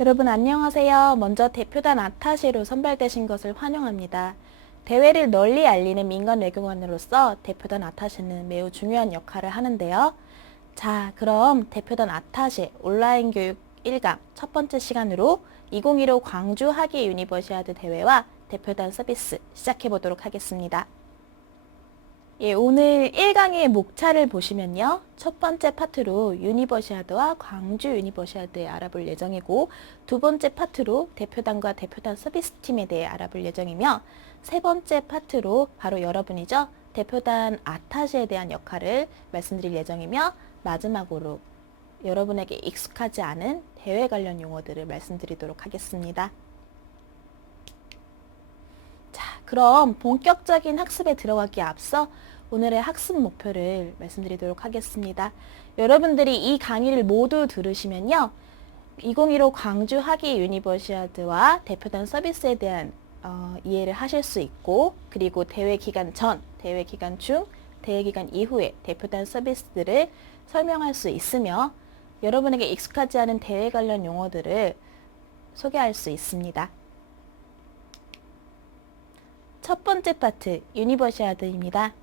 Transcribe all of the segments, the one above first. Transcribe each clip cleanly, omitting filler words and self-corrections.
여러분 안녕하세요. 먼저 대표단 아타쉐로 선발되신 것을 환영합니다. 대회를 널리 알리는 민간 외교관으로서 대표단 아타쉐는 매우 중요한 역할을 하는데요. 자, 그럼 대표단 아타쉐 온라인 교육 1강 첫 번째 시간으로 2015 광주 하계 유니버시아드 대회와 대표단 서비스 시작해 보도록 하겠습니다. 예, 오늘 1강의 목차를 보시면요. 첫 번째 파트로 유니버시아드와 광주 유니버시아드에 알아볼 예정이고, 두 번째 파트로 대표단과 대표단 서비스팀에 대해 알아볼 예정이며, 세 번째 파트로 바로 여러분이죠. 대표단 아타쉐에 대한 역할을 말씀드릴 예정이며, 마지막으로 여러분에게 익숙하지 않은 대회 관련 용어들을 말씀드리도록 하겠습니다. 자, 그럼 본격적인 학습에 들어가기에 앞서 오늘의 학습 목표를 말씀드리도록 하겠습니다. 여러분들이 이 강의를 모두 들으시면요. 2015 광주 하계 유니버시아드와 대표단 서비스에 대한 이해를 하실 수 있고, 그리고 대회 기간 전, 대회 기간 중, 대회 기간 이후에 대표단 서비스들을 설명할 수 있으며, 여러분에게 익숙하지 않은 대회 관련 용어들을 소개할 수 있습니다. 첫 번째 파트, 유니버시아드입니다.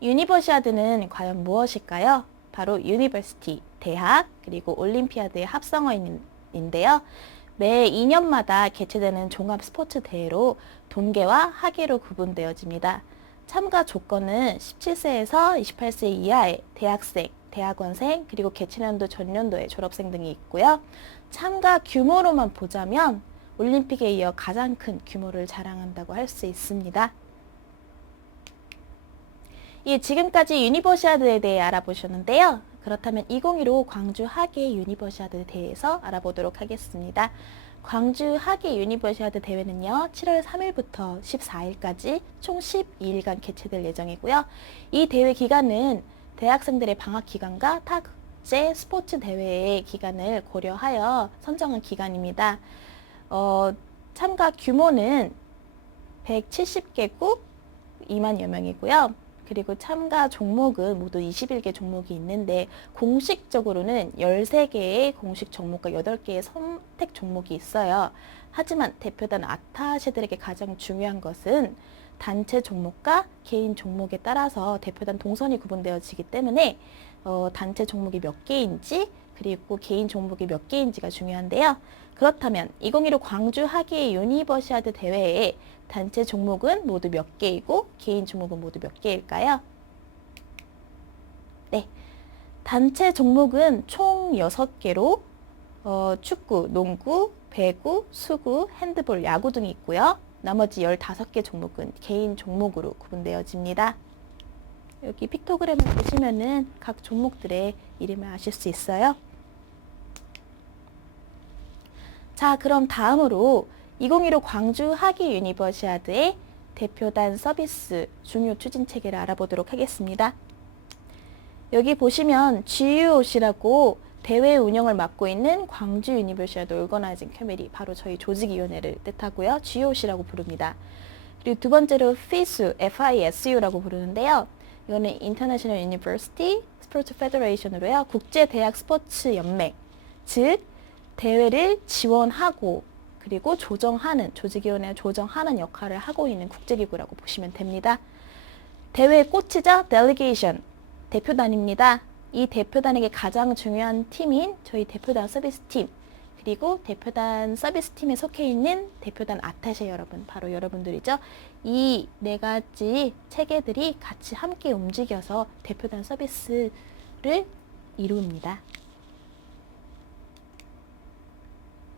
유니버시아드는 과연 무엇일까요? 바로 유니버시티, 대학, 그리고 올림피아드의 합성어인데요. 매 2년마다 개최되는 종합 스포츠 대회로 동계와 하계로 구분되어집니다. 참가 조건은 17세에서 28세 이하의 대학생, 대학원생, 그리고 개최년도 전년도의 졸업생 등이 있고요. 참가 규모로만 보자면 올림픽에 이어 가장 큰 규모를 자랑한다고 할 수 있습니다. 예, 지금까지 유니버시아드에 대해 알아보셨는데요. 그렇다면 2015 광주 하계 유니버시아드에 대해서 알아보도록 하겠습니다. 광주 하계 유니버시아드 대회는요, 7월 3일부터 14일까지 총 12일간 개최될 예정이고요. 이 대회 기간은 대학생들의 방학 기간과 타 국제 스포츠 대회의 기간을 고려하여 선정한 기간입니다. 참가 규모는 170개국 2만여 명이고요. 그리고 참가 종목은 모두 21개 종목이 있는데 공식적으로는 13개의 공식 종목과 8개의 선택 종목이 있어요. 하지만 대표단 아타쉐들에게 가장 중요한 것은 단체 종목과 개인 종목에 따라서 대표단 동선이 구분되어지기 때문에 단체 종목이 몇 개인지 그리고 개인 종목이 몇 개인지가 중요한데요. 그렇다면 2015 광주 하계 유니버시아드 대회에 단체 종목은 모두 몇 개이고 개인 종목은 모두 몇 개일까요? 네, 단체 종목은 총 6개로 축구, 농구, 배구, 수구, 핸드볼, 야구 등이 있고요. 나머지 15개 종목은 개인 종목으로 구분되어집니다. 여기 픽토그램을 보시면은 각 종목들의 이름을 아실 수 있어요. 자, 그럼 다음으로 2015 광주 하계 유니버시아드의 대표단 서비스 중요 추진 체계를 알아보도록 하겠습니다. 여기 보시면 GUOC라고 대회 운영을 맡고 있는 광주 유니버시아드 오거나이징 커미티, 바로 저희 조직위원회를 뜻하고요. GUOC라고 부릅니다. 그리고 두 번째로 FISU, FISU라고 부르는데요. 이거는 International University Sports Federation으로요. 국제대학 스포츠 연맹, 즉 대회를 지원하고 그리고 조정하는, 조직위원회 조정하는 역할을 하고 있는 국제기구라고 보시면 됩니다. 대회의 꽃이죠. 델리게이션, 대표단입니다. 이 대표단에게 가장 중요한 팀인 저희 대표단 서비스팀, 그리고 대표단 서비스팀에 속해 있는 대표단 아타쉐 여러분, 바로 여러분들이죠. 이 네 가지 체계들이 같이 함께 움직여서 대표단 서비스를 이룹니다.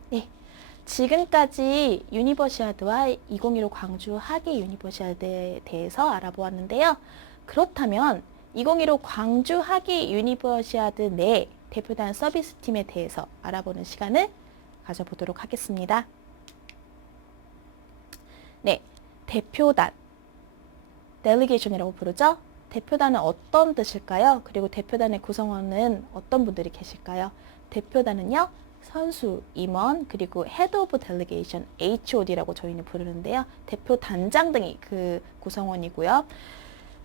네, 지금까지 유니버시아드와 2015 광주 하계 유니버시아드에 대해서 알아보았는데요. 그렇다면 2015 광주 하계 유니버시아드 내 대표단 서비스팀에 대해서 알아보는 시간을 가져보도록 하겠습니다. 네, 대표단, 델리게이션이라고 부르죠. 대표단은 어떤 뜻일까요? 그리고 대표단의 구성원은 어떤 분들이 계실까요? 대표단은요, 선수, 임원, 그리고 헤드 오브 델리게이션, HOD라고 저희는 부르는데요. 대표 단장 등이 그 구성원이고요.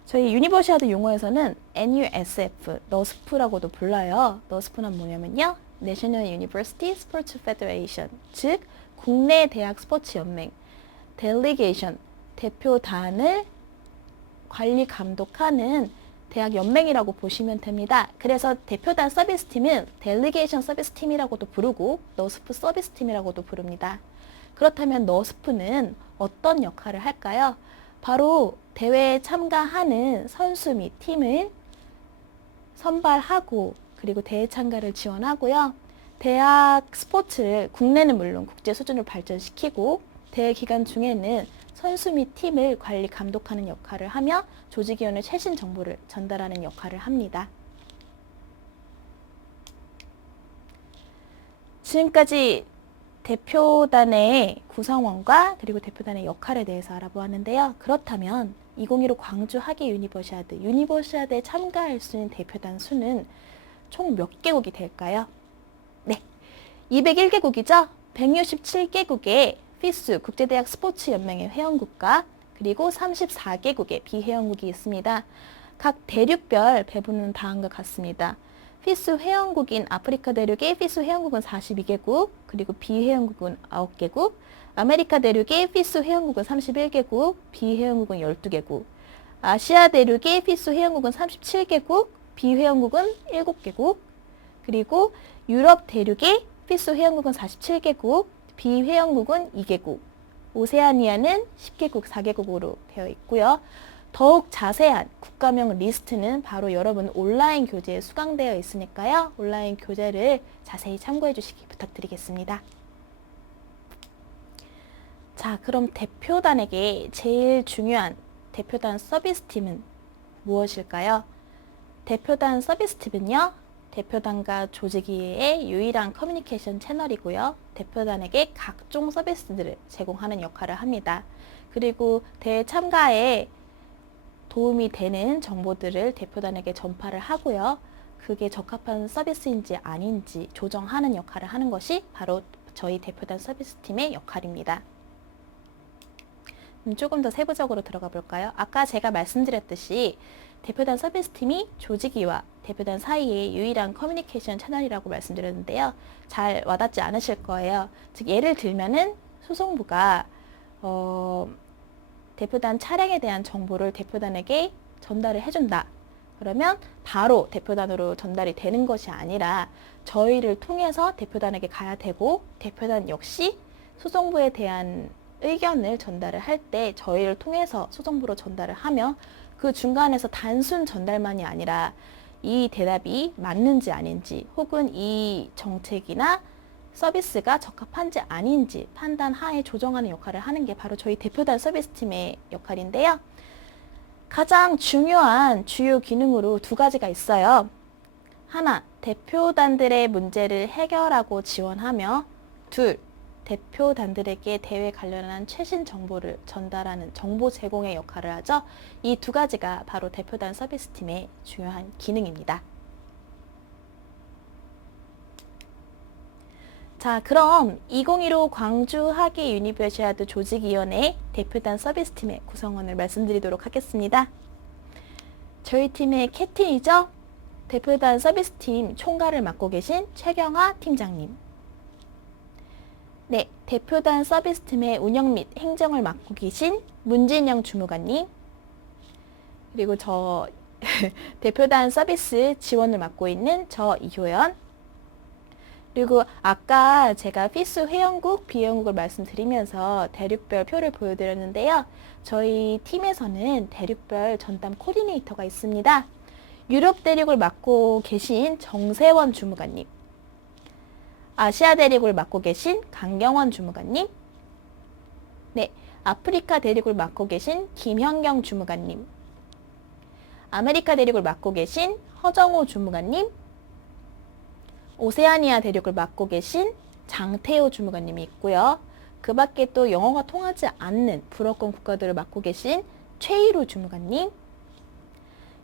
저희 유니버시아드 용어에서는 NUSF, 너스프라고도 불러요. 너스프는 뭐냐면요. National University Sports Federation, 즉 국내 대학 스포츠 연맹, Delegation, 대표단을 관리 감독하는 대학 연맹이라고 보시면 됩니다. 그래서 대표단 서비스팀은 델리게이션 서비스팀이라고도 부르고 너스프 서비스팀이라고도 부릅니다. 그렇다면 너스프는 어떤 역할을 할까요? 바로 대회에 참가하는 선수 및 팀을 선발하고 그리고 대회 참가를 지원하고요. 대학 스포츠를 국내는 물론 국제 수준으로 발전시키고 대회 기간 중에는 선수 및 팀을 관리 감독하는 역할을 하며 조직위원회 최신 정보를 전달하는 역할을 합니다. 지금까지 대표단의 구성원과 그리고 대표단의 역할에 대해서 알아보았는데요. 그렇다면 2015 광주 하계 유니버시아드에 참가할 수 있는 대표단 수는 총 몇 개국이 될까요? 네, 201개국이죠. 167개국의 FIS 국제대학 스포츠 연맹의 회원국과 그리고 34개국의 비회원국이 있습니다. 각 대륙별 배분은 다음과 같습니다. FIS 회원국인 아프리카 대륙의 FIS 회원국은 42개국, 그리고 비회원국은 9개국, 아메리카 대륙의 FIS 회원국은 31개국, 비회원국은 12개국, 아시아 대륙의 FIS 회원국은 37개국, 비회원국은 7개국, 그리고 유럽 대륙의 FIS 회원국은 47개국, 비회원국은 2개국, 오세아니아는 10개국, 4개국으로 되어 있고요. 더욱 자세한 국가명 리스트는 바로 여러분 온라인 교재에 수강되어 있으니까요. 온라인 교재를 자세히 참고해 주시기 부탁드리겠습니다. 자, 그럼 대표단에게 제일 중요한 대표단 서비스팀은 무엇일까요? 대표단 서비스팀은요, 대표단과 조직위의 유일한 커뮤니케이션 채널이고요. 대표단에게 각종 서비스들을 제공하는 역할을 합니다. 그리고 대회 참가에 도움이 되는 정보들을 대표단에게 전파를 하고요. 그게 적합한 서비스인지 아닌지 조정하는 역할을 하는 것이 바로 저희 대표단 서비스팀의 역할입니다. 조금 더 세부적으로 들어가 볼까요? 아까 제가 말씀드렸듯이 대표단 서비스팀이 조직위와 대표단 사이의 유일한 커뮤니케이션 채널이라고 말씀드렸는데요. 잘 와닿지 않으실 거예요. 즉 예를 들면은 소송부가 대표단 차량에 대한 정보를 대표단에게 전달을 해준다. 그러면 바로 대표단으로 전달이 되는 것이 아니라 저희를 통해서 대표단에게 가야 되고 대표단 역시 소송부에 대한 의견을 전달을 할 때 저희를 통해서 소송부로 전달을 하며 그 중간에서 단순 전달만이 아니라 이 대답이 맞는지 아닌지 혹은 이 정책이나 서비스가 적합한지 아닌지 판단하에 조정하는 역할을 하는 게 바로 저희 대표단 서비스팀의 역할인데요. 가장 중요한 주요 기능으로 두 가지가 있어요. 하나, 대표단들의 문제를 해결하고 지원하며 둘, 대표단들에게 대회 관련한 최신 정보를 전달하는 정보 제공의 역할을 하죠. 이 두 가지가 바로 대표단 서비스팀의 중요한 기능입니다. 자, 그럼 2015 광주 하계 유니버시아드 조직위원회 대표단 서비스팀의 구성원을 말씀드리도록 하겠습니다. 저희 팀의 캡틴이죠. 대표단 서비스팀 총괄을 맡고 계신 최경화 팀장님. 네, 대표단 서비스팀의 운영 및 행정을 맡고 계신 문진영 주무관님. 그리고 저 대표단 서비스 지원을 맡고 있는 저 이효연. 그리고 아까 제가 FIS 회원국, 비회원국을 말씀드리면서 대륙별 표를 보여드렸는데요. 저희 팀에서는 대륙별 전담 코디네이터가 있습니다. 유럽 대륙을 맡고 계신 정세원 주무관님, 아시아 대륙을 맡고 계신 강경원 주무관님, 네, 아프리카 대륙을 맡고 계신 김현경 주무관님, 아메리카 대륙을 맡고 계신 허정호 주무관님, 오세아니아 대륙을 맡고 계신 장태호 주무관님이 있고요. 그 밖에 또 영어가 통하지 않는 불어권 국가들을 맡고 계신 최희로 주무관님,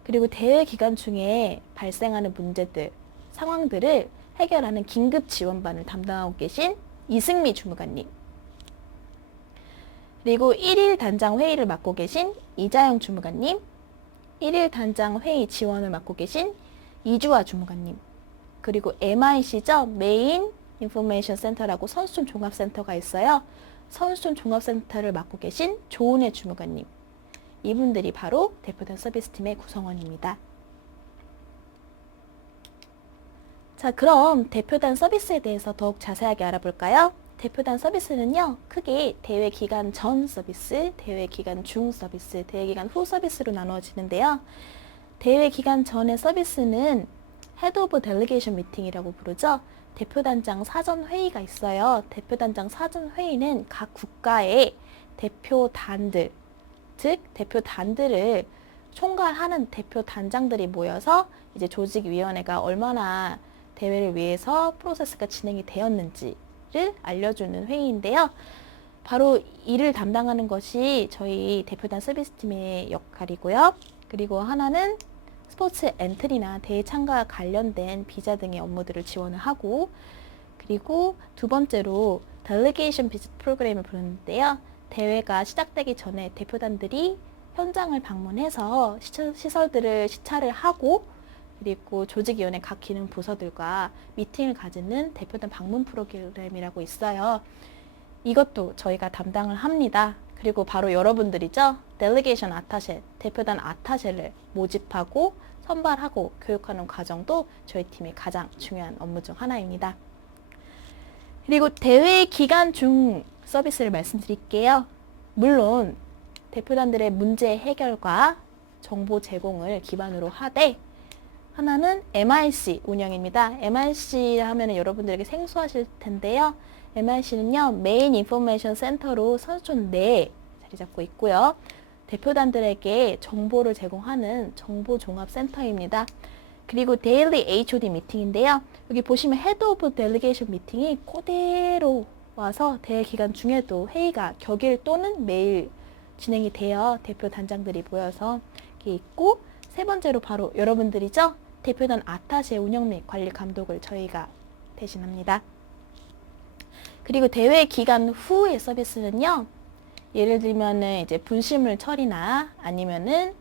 그리고 대회 기간 중에 발생하는 문제들, 상황들을 해결하는 긴급 지원반을 담당하고 계신 이승미 주무관님, 그리고 1일 단장 회의를 맡고 계신 이자영 주무관님, 1일 단장 회의 지원을 맡고 계신 이주아 주무관님, 그리고 MIC죠. 메인 인포메이션 센터라고 선수촌 종합센터가 있어요. 선수촌 종합센터를 맡고 계신 조은혜 주무관님, 이분들이 바로 대표단 서비스팀의 구성원입니다. 자, 그럼 대표단 서비스에 대해서 더욱 자세하게 알아볼까요? 대표단 서비스는요, 크게 대회 기간 전 서비스, 대회 기간 중 서비스, 대회 기간 후 서비스로 나누어지는데요. 대회 기간 전의 서비스는 헤드 오브 델리게이션 미팅이라고 부르죠. 대표단장 사전 회의가 있어요. 대표단장 사전 회의는 각 국가의 대표단들, 즉 대표단들을 총괄하는 대표단장들이 모여서 이제 조직위원회가 얼마나 대회를 위해서 프로세스가 진행이 되었는지를 알려주는 회의인데요. 바로 이를 담당하는 것이 저희 대표단 서비스팀의 역할이고요. 그리고 하나는 스포츠 엔트리나 대회 참가와 관련된 비자 등의 업무들을 지원을 하고, 그리고 두 번째로 델리게이션 비짓 프로그램을 부르는데요. 대회가 시작되기 전에 대표단들이 현장을 방문해서 시설들을 시찰을 하고, 그리고 조직위원회 각 기능 부서들과 미팅을 가지는 대표단 방문 프로그램이라고 있어요. 이것도 저희가 담당을 합니다. 그리고 바로 여러분들이죠. 델리게이션 아타셰, 대표단 아타셰를 모집하고 선발하고 교육하는 과정도 저희 팀의 가장 중요한 업무 중 하나입니다. 그리고 대회 기간 중 서비스를 말씀드릴게요. 물론 대표단들의 문제 해결과 정보 제공을 기반으로 하되, 하나는 MIC 운영입니다. MIC 하면은 여러분들에게 생소하실 텐데요. MIC는요, 메인 인포메이션 센터로 선수촌 내에 자리 잡고 있고요. 대표단들에게 정보를 제공하는 정보종합센터입니다. 그리고 데일리 HOD 미팅인데요. 여기 보시면 헤드 오브 델리게이션 미팅이 그대로 와서 대회 기간 중에도 회의가 격일 또는 매일 진행이 되어 대표단장들이 모여서 이렇게 있고, 세 번째로 바로 여러분들이죠. 대표단 아타셰 운영 및 관리 감독을 저희가 대신합니다. 그리고 대회 기간 후의 서비스는요, 예를 들면은 이제 분실물 처리나 아니면은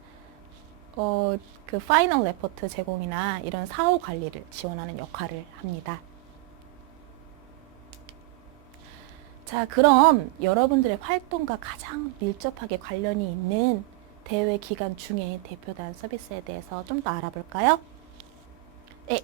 그 파이널 레포트 제공이나 이런 사후 관리를 지원하는 역할을 합니다. 자, 그럼 여러분들의 활동과 가장 밀접하게 관련이 있는 대회 기간 중에 대표단 서비스에 대해서 좀 더 알아볼까요? 네,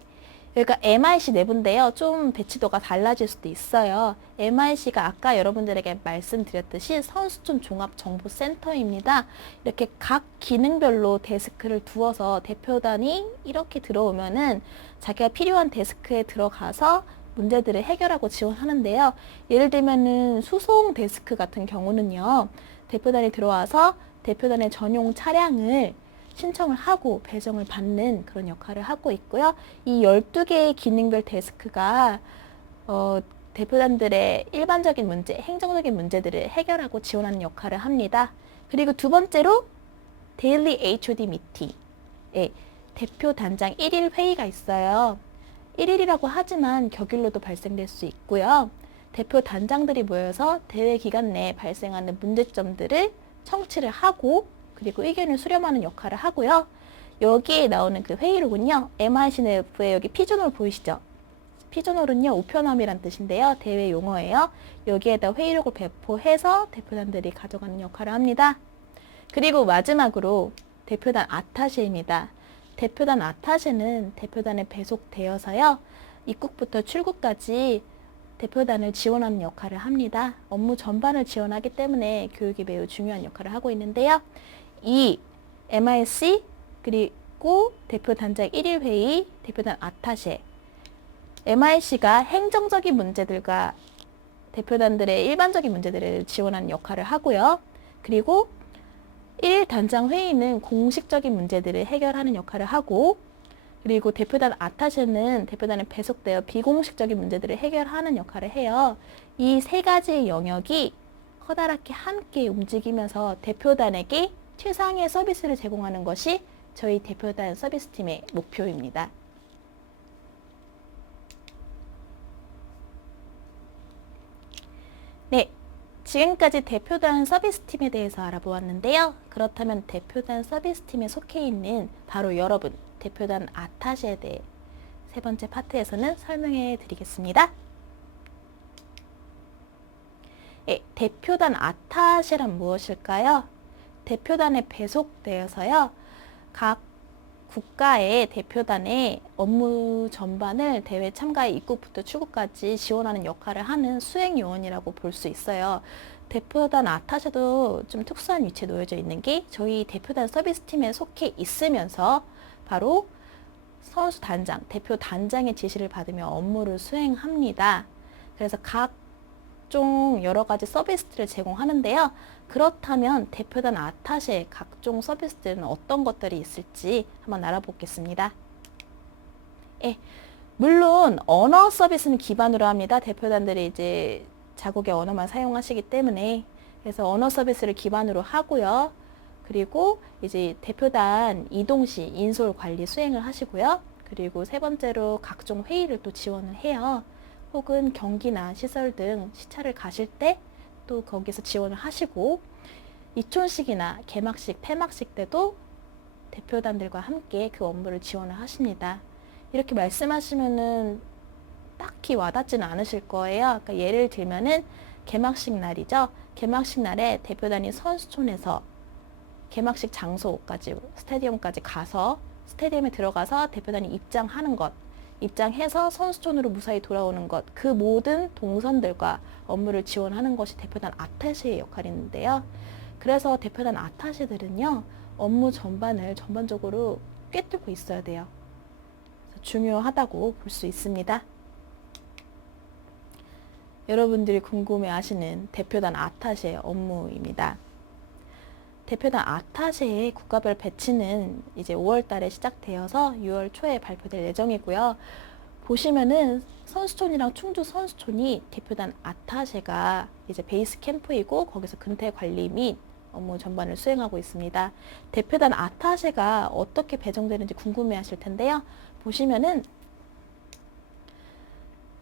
여기가 MIC 내부인데요. 좀 배치도가 달라질 수도 있어요. MIC가 아까 여러분들에게 말씀드렸듯이 선수촌 종합정보센터입니다. 이렇게 각 기능별로 데스크를 두어서 대표단이 이렇게 들어오면은 자기가 필요한 데스크에 들어가서 문제들을 해결하고 지원하는데요. 예를 들면은 수송 데스크 같은 경우는요, 대표단이 들어와서 대표단의 전용 차량을 신청을 하고 배정을 받는 그런 역할을 하고 있고요. 이 12개의 기능별 데스크가 대표단들의 일반적인 문제, 행정적인 문제들을 해결하고 지원하는 역할을 합니다. 그리고 두 번째로 데일리 HOD 미팅, 대표단장 1일 회의가 있어요. 1일이라고 하지만 격일로도 발생될 수 있고요. 대표단장들이 모여서 대회 기간 내에 발생하는 문제점들을 청취를 하고, 그리고 의견을 수렴하는 역할을 하고요. 여기에 나오는 그 회의록은요, MIC 내부에 여기 피존홀 보이시죠? 피존홀은요, 우편함이란 뜻인데요. 대회 용어예요. 여기에다 회의록을 배포해서 대표단들이 가져가는 역할을 합니다. 그리고 마지막으로 대표단 아타셰입니다. 대표단 아타셰는 대표단에 배속되어서요, 입국부터 출국까지 대표단을 지원하는 역할을 합니다. 업무 전반을 지원하기 때문에 교육이 매우 중요한 역할을 하고 있는데요. 이 MIC 그리고 대표단장 1일 회의, 대표단 아타셰, MIC가 행정적인 문제들과 대표단들의 일반적인 문제들을 지원하는 역할을 하고요. 그리고 1일 단장 회의는 공식적인 문제들을 해결하는 역할을 하고, 그리고 대표단 아타셰는 대표단에 배속되어 비공식적인 문제들을 해결하는 역할을 해요. 이 세 가지의 영역이 커다랗게 함께 움직이면서 대표단에게 최상의 서비스를 제공하는 것이 저희 대표단 서비스팀의 목표입니다. 네, 지금까지 대표단 서비스팀에 대해서 알아보았는데요. 그렇다면 대표단 서비스팀에 속해 있는 바로 여러분, 대표단 아타쉐에 대해 세 번째 파트에서는 설명해 드리겠습니다. 대표단 아타쉐란 무엇일까요? 대표단에 배속되어서요. 각 국가의 대표단의 업무 전반을 대회 참가의 입국부터 출국까지 지원하는 역할을 하는 수행요원이라고 볼 수 있어요. 대표단 아타쉐도 좀 특수한 위치에 놓여져 있는 게 저희 대표단 서비스팀에 속해 있으면서 바로 선수 단장, 대표 단장의 지시를 받으며 업무를 수행합니다. 그래서 각종 여러 가지 서비스들을 제공하는데요. 그렇다면 대표단 아타쉐의 각종 서비스들은 어떤 것들이 있을지 한번 알아보겠습니다. 물론 언어 서비스는 기반으로 합니다. 대표단들이 이제 자국의 언어만 사용하시기 때문에 그래서 언어 서비스를 기반으로 하고요. 그리고 이제 대표단 이동 시 인솔 관리 수행을 하시고요. 그리고 세 번째로 각종 회의를 또 지원을 해요. 혹은 경기나 시설 등 시차를 가실 때 또 거기서 지원을 하시고 이촌식이나 개막식, 폐막식 때도 대표단들과 함께 그 업무를 지원을 하십니다. 이렇게 말씀하시면은 딱히 와닿지는 않으실 거예요. 그러니까 예를 들면은 개막식 날이죠. 개막식 날에 대표단이 선수촌에서 개막식 장소까지, 스타디움까지 가서 스타디움에 들어가서 대표단이 입장하는 것, 입장해서 선수촌으로 무사히 돌아오는 것, 그 모든 동선들과 업무를 지원하는 것이 대표단 아타쉐의 역할인데요. 그래서 대표단 아타쉐들은요, 업무 전반을 전반적으로 꿰뚫고 있어야 돼요. 그래서 중요하다고 볼 수 있습니다. 여러분들이 궁금해하시는 대표단 아타쉐의 업무입니다. 대표단 아타쉐의 국가별 배치는 이제 5월 달에 시작되어서 6월 초에 발표될 예정이고요. 보시면은 선수촌이랑 충주 선수촌이 대표단 아타쉐가 이제 베이스 캠프이고 거기서 근태 관리 및 업무 전반을 수행하고 있습니다. 대표단 아타쉐가 어떻게 배정되는지 궁금해 하실 텐데요. 보시면은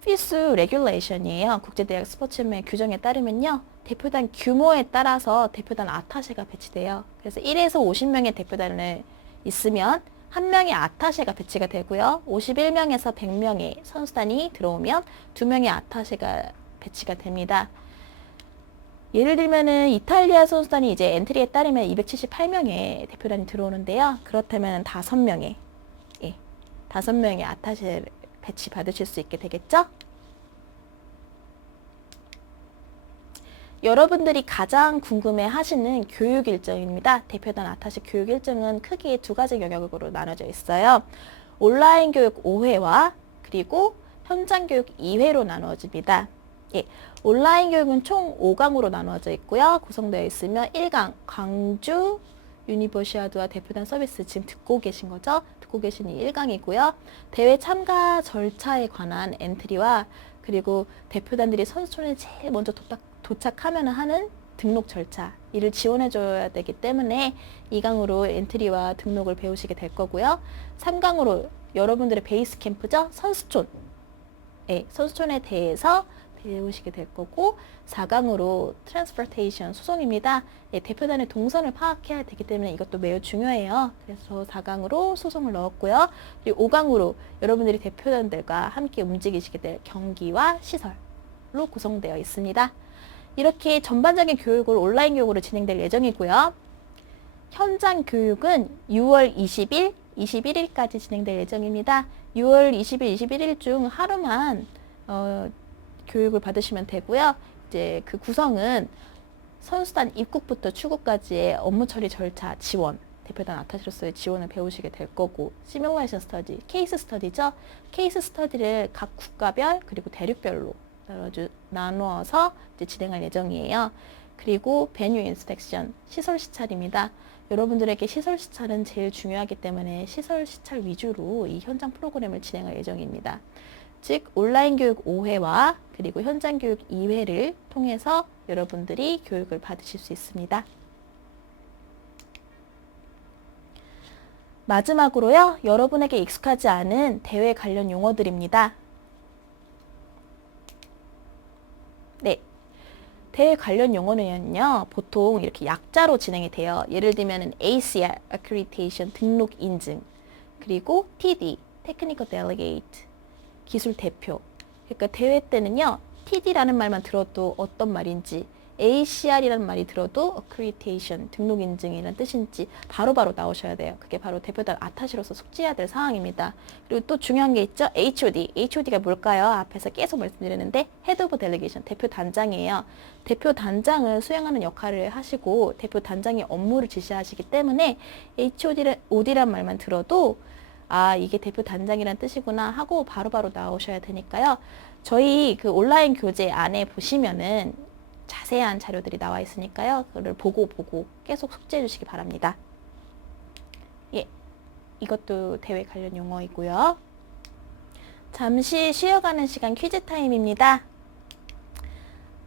필수 레귤레이션이에요. 국제대학 스포츠연맹 규정에 따르면요. 대표단 규모에 따라서 대표단 아타쉐가 배치돼요. 그래서 1에서 50명의 대표단을 있으면 1명의 아타쉐가 배치가 되고요. 51명에서 100명의 선수단이 들어오면 2명의 아타쉐가 배치가 됩니다. 예를 들면은 이탈리아 선수단이 이제 엔트리에 따르면 278명의 대표단이 들어오는데요. 그렇다면 5명의 아타쉐를 배치 받으실 수 있게 되겠죠? 여러분들이 가장 궁금해 하시는 교육 일정입니다. 대표단 아타쉐 교육 일정은 크게 2가지 영역으로 나눠져 있어요. 온라인 교육 5회와 그리고 현장 교육 2회로 나누어집니다. 온라인 교육은 총 5강으로 나누어져 있고요. 구성되어 있으며 1강, 광주 유니버시아드와 대표단 서비스 지금 듣고 계신 거죠? 듣고 계신 이 1강이고요. 대회 참가 절차에 관한 엔트리와 그리고 대표단들이 선수촌에 제일 먼저 도착하면 하는 등록 절차, 이를 지원해 줘야 되기 때문에 2강으로 엔트리와 등록을 배우시게 될 거고요. 3강으로 여러분들의 베이스 캠프죠? 선수촌. 선수촌에 대해서 배우시게 될 거고 4강으로 트랜스포테이션 소송입니다. 대표단의 동선을 파악해야 되기 때문에 이것도 매우 중요해요. 그래서 4강으로 소송을 넣었고요. 그리고 5강으로 여러분들이 대표단들과 함께 움직이시게 될 경기와 시설로 구성되어 있습니다. 이렇게 전반적인 교육을 온라인 교육으로 진행될 예정이고요. 현장 교육은 6월 20일, 21일까지 진행될 예정입니다. 6월 20일, 21일 중 하루만 교육을 받으시면 되고요. 이제 그 구성은 선수단 입국부터 출국까지의 업무 처리 절차 지원, 대표단 아타쉐로서의 지원을 배우시게 될 거고, 시뮬레이션 스터디, 케이스 스터디죠. 케이스 스터디를 각 국가별 그리고 대륙별로 나누어서 이제 진행할 예정이에요. 그리고 베뉴 인스펙션, 시설 시찰입니다. 여러분들에게 시설 시찰은 제일 중요하기 때문에 시설 시찰 위주로 이 현장 프로그램을 진행할 예정입니다. 즉 온라인 교육 5회와 그리고 현장 교육 2회를 통해서 여러분들이 교육을 받으실 수 있습니다. 마지막으로요, 여러분에게 익숙하지 않은 대회 관련 용어들입니다. 대회 관련 용어는요, 보통 이렇게 약자로 진행이 돼요. 예를 들면 ACR, Accreditation, 등록 인증, 그리고 TD, Technical Delegate, 기술 대표. 그러니까 대회 때는요, TD라는 말만 들어도 어떤 말인지, ACR이라는 말이 들어도 Accreditation, 등록 인증이라는 뜻인지 바로바로 나오셔야 돼요. 그게 바로 대표단 아타시로서 숙지해야 될 사항입니다. 그리고 또 중요한 게 있죠. HOD. HOD가 뭘까요? 앞에서 계속 말씀드렸는데 Head of Delegation, 대표 단장이에요. 대표 단장을 수행하는 역할을 하시고 대표 단장의 업무를 지시하시기 때문에 HOD란 말만 들어도 아, 이게 대표 단장이란 뜻이구나 하고 바로바로 나오셔야 되니까요. 저희 그 온라인 교재 안에 보시면은 자세한 자료들이 나와 있으니까요. 그걸 보고 계속 숙지해 주시기 바랍니다. 예, 이것도 대회 관련 용어이고요. 잠시 쉬어가는 시간 퀴즈 타임입니다.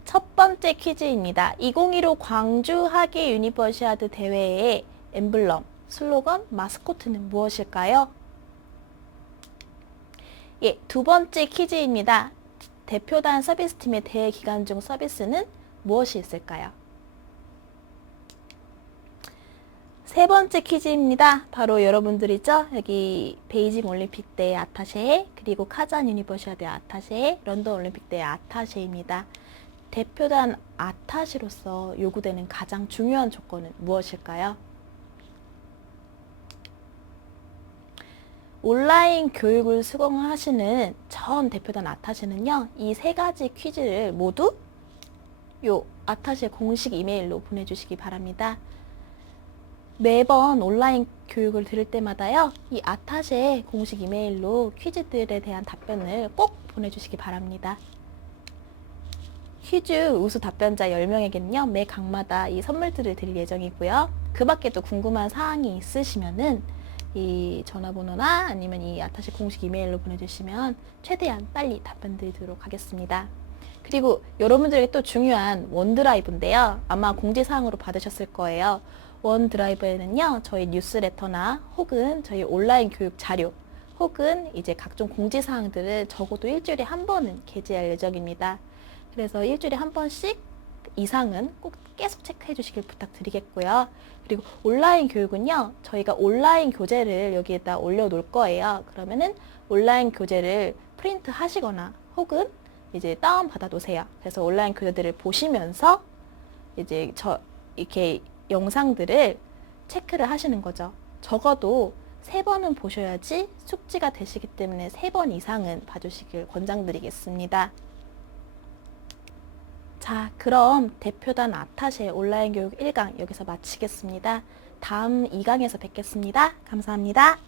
첫 번째 퀴즈입니다. 2015 광주 하계 유니버시아드 대회의 엠블럼, 슬로건, 마스코트는 무엇일까요? 예, 두 번째 퀴즈입니다. 대표단 서비스팀의 대회 기간 중 서비스는 무엇이 있을까요? 세 번째 퀴즈입니다. 바로 여러분들이죠. 여기 베이징 올림픽 때 아타셰, 그리고 카잔 유니버시아드 아타셰, 런던 올림픽 때 아타셰입니다. 대표단 아타시로서 요구되는 가장 중요한 조건은 무엇일까요? 온라인 교육을 수강하시는 전 대표단 아타시는요, 이 세 가지 퀴즈를 모두 요 아타시의 공식 이메일로 보내주시기 바랍니다. 매번 온라인 교육을 들을 때마다요, 이 아타시의 공식 이메일로 퀴즈들에 대한 답변을 꼭 보내주시기 바랍니다. 퀴즈 우수 답변자 10명에게는요, 매 강마다 이 선물들을 드릴 예정이고요. 그 밖에도 궁금한 사항이 있으시면은 이 전화번호나 아니면 이 아타시 공식 이메일로 보내주시면 최대한 빨리 답변 드리도록 하겠습니다. 그리고 여러분들에게 또 중요한 원드라이브인데요. 아마 공지사항으로 받으셨을 거예요. 원드라이브에는요, 저희 뉴스레터나 혹은 저희 온라인 교육 자료 혹은 이제 각종 공지사항들을 적어도 일주일에 한 번은 게재할 예정입니다. 그래서 일주일에 한 번씩 이상은 꼭 계속 체크해 주시길 부탁드리겠고요. 그리고 온라인 교육은요, 저희가 온라인 교재를 여기에다 올려놓을 거예요. 그러면은 온라인 교재를 프린트 하시거나 혹은 이제 다운받아 놓으세요. 그래서 온라인 교재들을 보시면서 이제 이렇게 영상들을 체크를 하시는 거죠. 적어도 3번은 보셔야지 숙지가 되시기 때문에 3번 이상은 봐주시길 권장드리겠습니다. 자, 그럼 대표단 아타시의 온라인 교육 1강 여기서 마치겠습니다. 다음 2강에서 뵙겠습니다. 감사합니다.